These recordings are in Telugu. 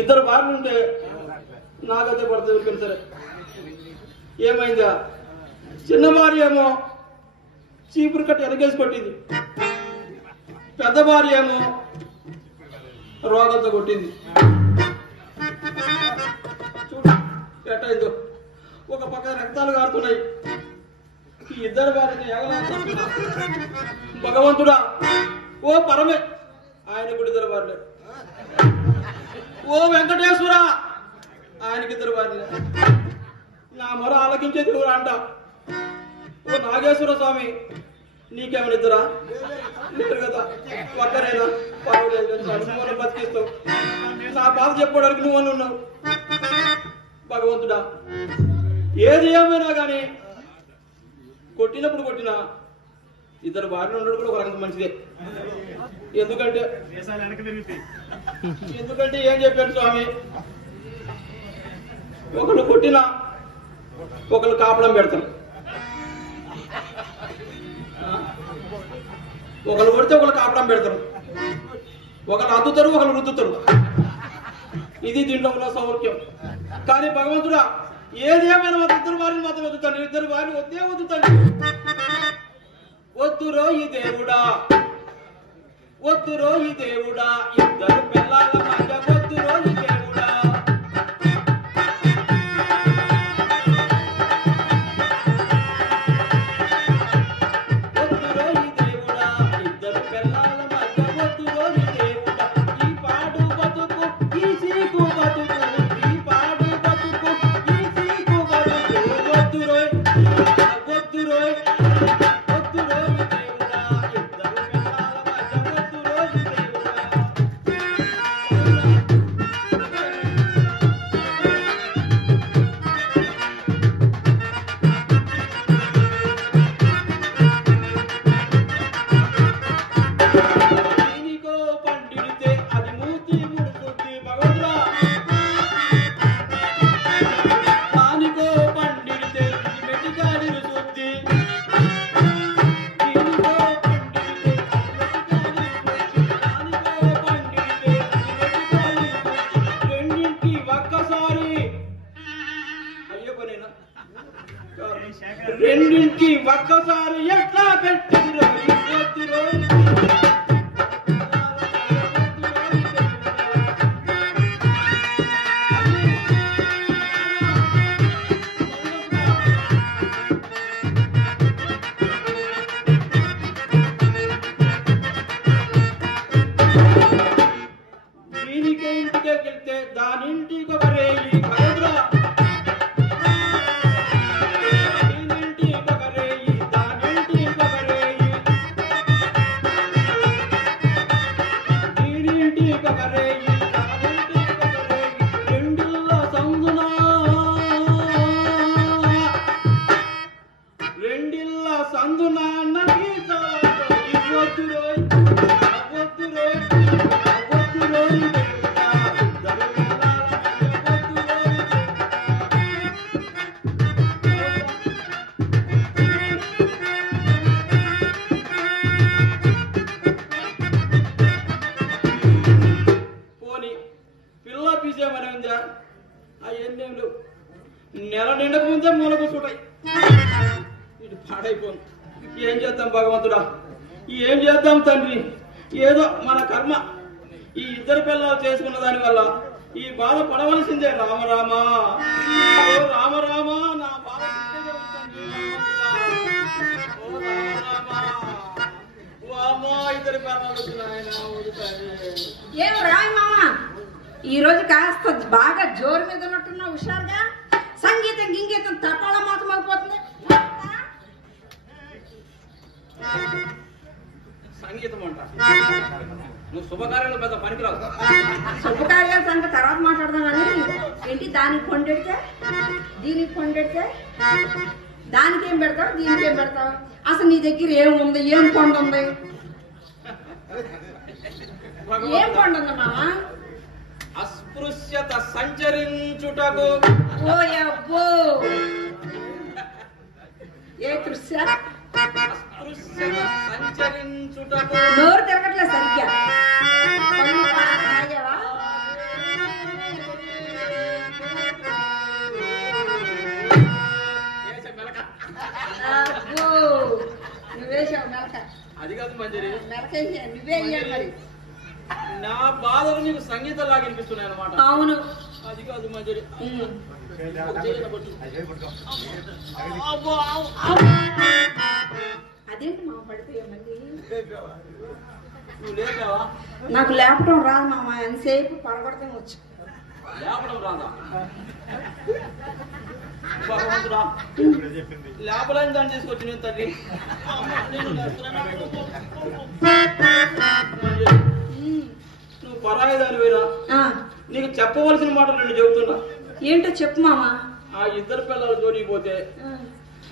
ఇద్దరు భార్యలు ఉంటే నాకైతే పడుతుంది సరే. ఏమైందా? చిన్న భార్య ఏమో చీపురు కట్టి ఎనకేసి కొట్టింది, పెద్ద భార్య ఏమో రోగంతో కొట్టింది. చూడు ఎట్టయిందో, ఒక పక్క రక్తాలు కారుతున్నాయి. ఈ ఇద్దరు భార్యని ఎగలా భగవంతుడా, ఓ పరమే ఆయన కూడా ఇద్దరు భార్యలే, ఓ వెంకటేశ్వర ఆయనకి ఇద్దరు భార్యలే, నా మొర ఆలకించే దేవుడు అంట. ఓ నాగేశ్వర స్వామి నీకేమైనా ఇద్దరా? లేరు కదా, ఒక్కరేనా? పర్వాలేదు బతికిస్తావు, నా బాధ చెప్పుకోవడానికి నువ్వు ఉన్నావు. భగవంతుడా, ఏది ఏమైనా కానీ కొట్టినప్పుడు కొట్టినా ఇద్దరు భార్యలు ఉండడం కూడా ఒక రకంగా మంచిదే. ఎందుకంటే ఏం చెప్పాడు స్వామి, ఒకళ్ళు కొట్టినా ఒకళ్ళు కాపడం పెడతారు, ఒకళ్ళు కొడితే ఒకళ్ళు కాపడం పెడతారు, ఒకళ్ళు అద్దుతారు ఒకళ్ళు రుద్దుతారు. ఇది దీంట్లో ఉన్న సౌఖ్యం. కానీ భగవంతుడా, ఏది ఏమైనా మాత్రం ఇద్దరు వారిని మాత్రం వద్దుతాను, ఇద్దరు వారిని వద్దే వద్దుతాను. వద్దురో ఈ దేవుడా, వద్దురో ఈ దేవుడా, ఇద్దరు పిల్లల మధ్య వద్దురో ఈ దేవుడా. వద్దురో ఈ దేవుడా, ఇద్దరు పిల్లల మధ్య వద్దురో ఈ దేవుడా. ఈ పాడు బతుకు ఈ సీకు బతుకు, ఈ పాడు బతుకు ఈ సీకు బతుకు. వద్దురో వద్దురో రెండింటికి ఒక్కసారి ఎట్లా పెట్టిండ్రు. దీనికి ఇంటికి వెళ్తే దాని ఇంటికి ఒక రేయి. నెల నిండక ముందే మూలకు చూటాయి, ఇటు పాడైపోను. ఏం చేద్దాం భగవంతుడా, ఏం చేద్దాం తండ్రి? ఏదో మన కర్మ. ఈ ఇద్దరు పిల్లలు చేసుకున్న దాని వల్ల ఈ బాధ పడవలసిందే. రామరామ ఓ రామరామ, నా బాధ ఇద్దరు ఏం రాయ్ మామ, ఈ రోజు కాస్త బాగా జోరు మీద ఉన్నట్టున్నా, హుషారుగా. సంగీతం గింగీతం తపాల మాత్రం అయిపోతుంది. సంగీతం అంట, నువ్వు శుభకార్యాలు పెద్ద పనికిరావు. శుభకార్యాల సంగతి తర్వాత మాట్లాడదాం. కానీ ఏంటి, దానికి కొండెడితే దీనికి కొండెడితే దానికి ఏం పెడతావు, దీనికి ఏం పెడతావు? అసలు నీ దగ్గర ఏముంది, ఏం కొండ ఉంది, ఏం కొండ ఉంది మామ? అస్పృశ్యత సంచరించుటకు. ఓ అబ్బో, ఏ దృశ్య సంచరించుటకు నోరు తిరగట్లేదు సరిగ్గా. అది కాదు మంజరి, మెడకేసి నువ్వే ఇయ్యాలి మరి. నా బాధలు నీకు సంగీతం లాగా అనిపిస్తున్నాయి అన్నమాట. అవును. అది కాదు మంజరి. అదేంటి మా పడిపోయా మళ్ళీ? నువ్వు లేపావా? నాకు లేపడం రాదు మామ, ఎంతసేపు పడగొడతాం వచ్చు. లేపడం రాదా? భగవంతుడా, లేపలేని దాన్ని తీసుకొచ్చి నేను తల్లి. నువ్వు పరాయి దాని వేరా, నీకు చెప్పవలసిన మాటలు నేను చెబుతున్నా. ఏంటో చెప్పు మామ. ఆ ఇద్దరు పిల్లలు జోలికి పోతే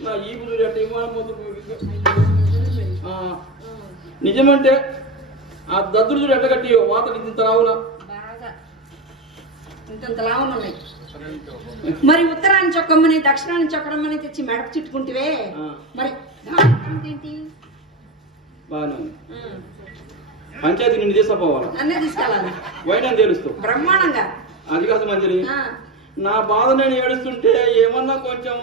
నా ఈపు చూడంటే నిజమంటే ఆ దద్దులు చూడు ఎట్ట కట్టి వాతలు ఇంత రావునా. బాగా ఇంతలా ఉన్నాయి. మరి ఉత్తరాన్ని చొక్కమ్మని దక్షిణాన్ని చొక్కమ్మని తెచ్చి మెడకు చుట్టుకుంటే మరి ఏంటి? బాగానే ఉంది. పంచాయతీ నిన్ను తీసుకుపోవాలి, అన్నీ తీసుకెళ్ళాలి, వైనా తెలుస్తావు బ్రహ్మాండంగా. అది కాదు మంజరి, నా బాధ నేను ఏడుస్తుంటే ఏమన్నా కొంచెం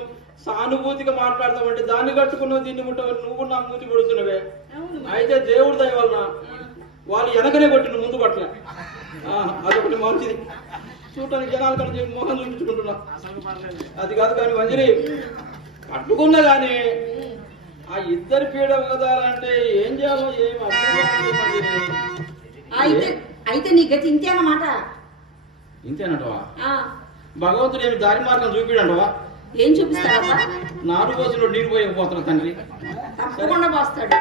సానుభూతిగా మాట్లాడతామంటే దాన్ని కట్టుకున్నావు, దీన్ని ముట్టవు, నువ్వు నా మూతి పడుతున్నవే. అయితే దేవుడి దయ వలన వాళ్ళు వెనకనే కొట్టిన ముందు పట్ల అదొకటి మంచిది. చూడటానికి జనాలు కన్నా మొహం చూపించుకుంటున్నా. అది కాదు కానీ మంజరి, కట్టుకున్నా కానీ ఆ ఇద్దరు పీడ కదాలంటే ఏం చేయాలో ఏం అయితే నీ గతి ఇంతేనమాట. ఇంతేనటవా? భగవంతుడు ఏమి దారి మార్గం చూపిడంటవా? ఏం చూపిస్తాడా? 4 రోజుల్లో నీరు పోయకపోతున్నా తండ్రి. తప్పకుండా పోస్తాడు.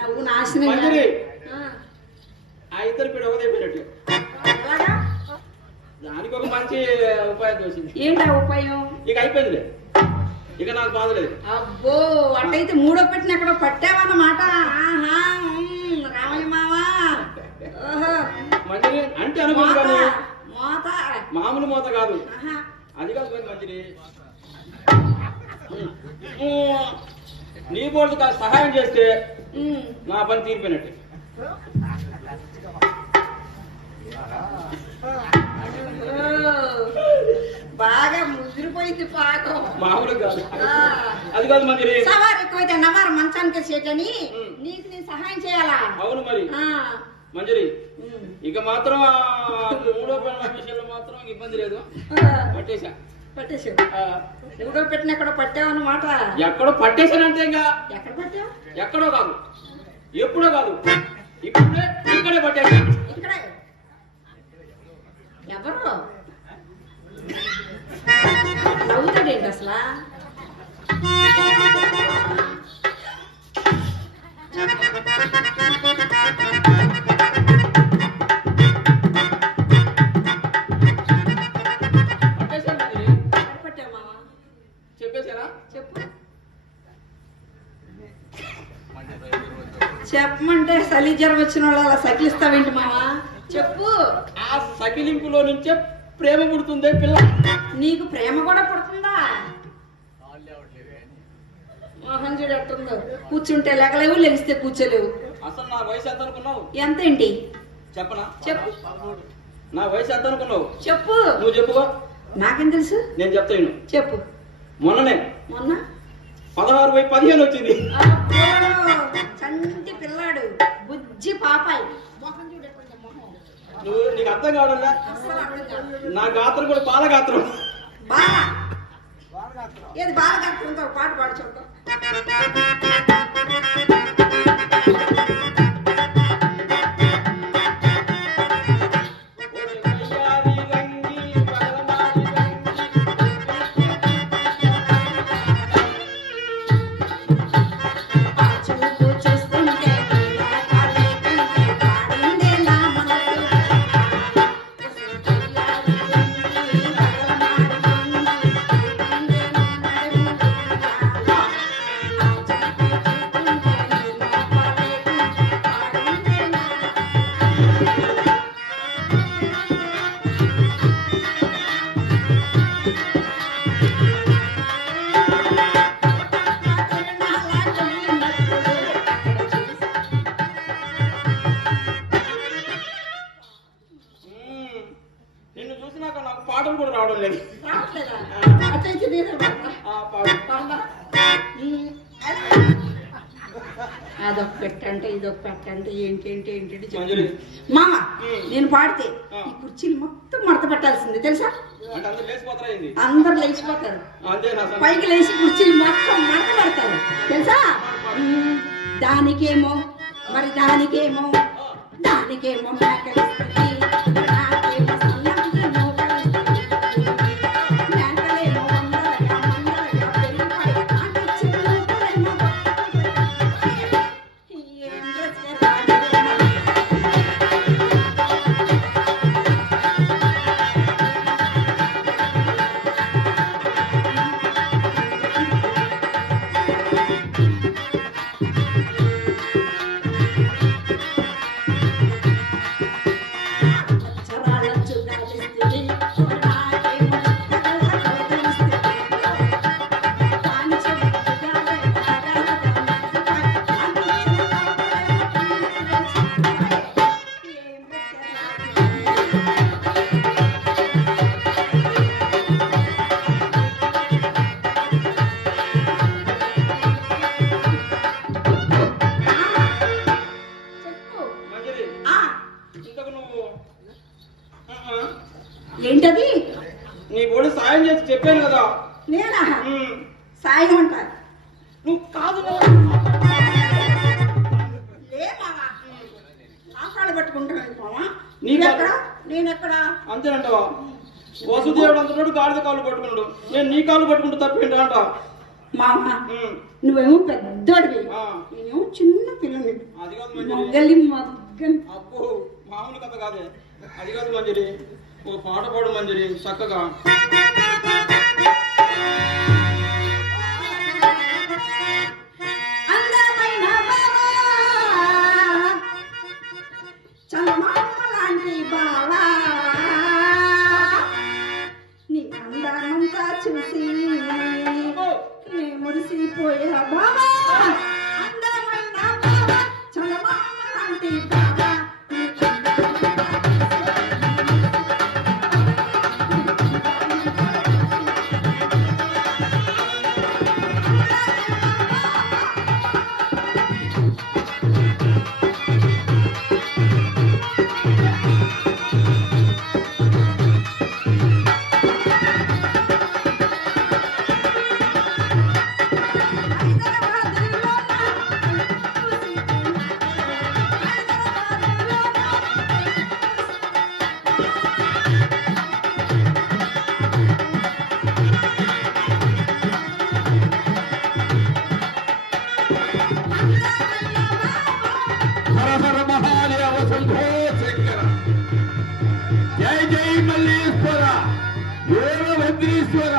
నవ్వు నాశనం. ఆ ఇద్దరు పీడ ఒకదైపోయినట్లు. దానికి ఒక మంచి ఉపాయం తోసింది. ఏంటా ఉపాయం? ఇక అయిపోయిందిలే, ఇక నాకు బాధలేదు. అబ్బో, అట్టయితే 3వ పెట్టిన ఎక్కడో పట్టావన్నమాట. రామయ్య మావా మంచిది అంటే అనుకుంటాను. మోత మామూలు మోత కాదు. అది కాదు మంచిది. నీ బోర్డు కాదు సహాయం చేస్తే నా పని తీరిపోయినట్టు. బాగా ముదిరిపోయింది పాకం. మామూలు కాదు. అది కాదు మంచిది. సవారు ఎక్కువైతే నవారు మంచానికి సేటని నీకు నేను సహాయం చేయాలా? అవును మరి మంజరి. ఇక మాత్రం 3వ పిల్లల విషయంలో మాత్రం ఇబ్బంది లేదు. పట్టేశావు. 3వ పెట్టిన ఎక్కడో పట్టావన్నమాట. ఎక్కడో పట్టేశానంటే ఇంకా ఎక్కడ పట్టావు? ఎక్కడో కాదు, ఎప్పుడో కాదు, ఇప్పుడే ఇక్కడే పట్టేశా. ఇక్కడే ఎవరు నవ్వుతాడేంటి అసలు? చెప్పేశారా? చెప్పమంటే చలి జ్వరం వచ్చిన వాళ్ళు అలా సకిలిస్తావేంటి మావా? చెప్పు. ఆ సకిలింపులో నుంచే ప్రేమ పుడుతుందే పిల్ల. నీకు ప్రేమ కూడా పుడుతుందా? మోహన్ చూడు ఎట్టుందో, కూర్చుంటే లేకలేవు, లెగిస్తే కూర్చోలేవు. అసలు నా వయసు ఎంత అనుకున్నావు? ఎంతేంటి చెప్పనా? చెప్పు. నా వయసు ఎంత అనుకున్నావు? చెప్పు. నువ్వు చెప్పుకో. నాకేం తెలుసు? నేను చెప్తాను. చెప్పు. మొన్న 16/15 వచ్చింది. చంటి పిల్లాడు, బుజ్జి పాపాయి. నువ్వు నీకు అర్థం కావడం. నా గాత్రం కూడా బాల గాత్రం. ఏది బాల గాత్రంతో పాట పాడు చూద్దాం. నిన్ను చూసినాక నాకు పాటలు కూడా రావడం లేదు. అదొక పెట్టంటే ఇదొక పెట్టంటే ఏంటి మంజరి. మామ నేను పాడితే ఈ కుర్చీలు మొత్తం మడత పెట్టాల్సిందే తెలుసా? అంటే అందరు లేచిపోతారా ఏంది? అందరు లేచిపోతారు, అంతేనా? పైకి లేచి కుర్చీలు మొత్తం మడత పెడతారు తెలుసా? దానికేమో దానికేమో మేకలిస్తుంది, నాకేమో సన్నగా మోకలిస్తుంది. మేకలేమో వందరగా పెరిగిపోయి నాకిచ్చిన మూకలేమో ఏం బ్రతికే రాజులేమో. ఏంటది? నీ కూడా సాయం చేసి చెప్పాను కదా. నేనా సాయం అంటారు? నువ్వు కాదు ఆకాళ్ళు పట్టుకుంటాను. నీకెక్కడ? నేనెక్కడ? అంతేనంటావా? వసుదేవుడు అంటున్నాడు, గాడిద కాళ్ళు పట్టుకున్నాడు. నేను నీ కాళ్ళు పట్టుకుంటూ తప్పేంట అంట. మామ నువ్వేమో పెద్దోడివి, నేనేమో చిన్న పిల్లని. అది కాదు మొగ్గలి మొగ్గలి. అబ్బో మామూలు కథ కాదే. అది కాదు మంజరి, ఓ పాట పాడు మంజరి చక్కగా. అందమైన చలమాలాంటి బావా, నీ అందానంతా చూసి నే మురిసిపోయా బావా. అందమైన బావా, చలమాలాంటి బావా, జై జై మల్లేశ్వర, వీరభద్రీశ్వర.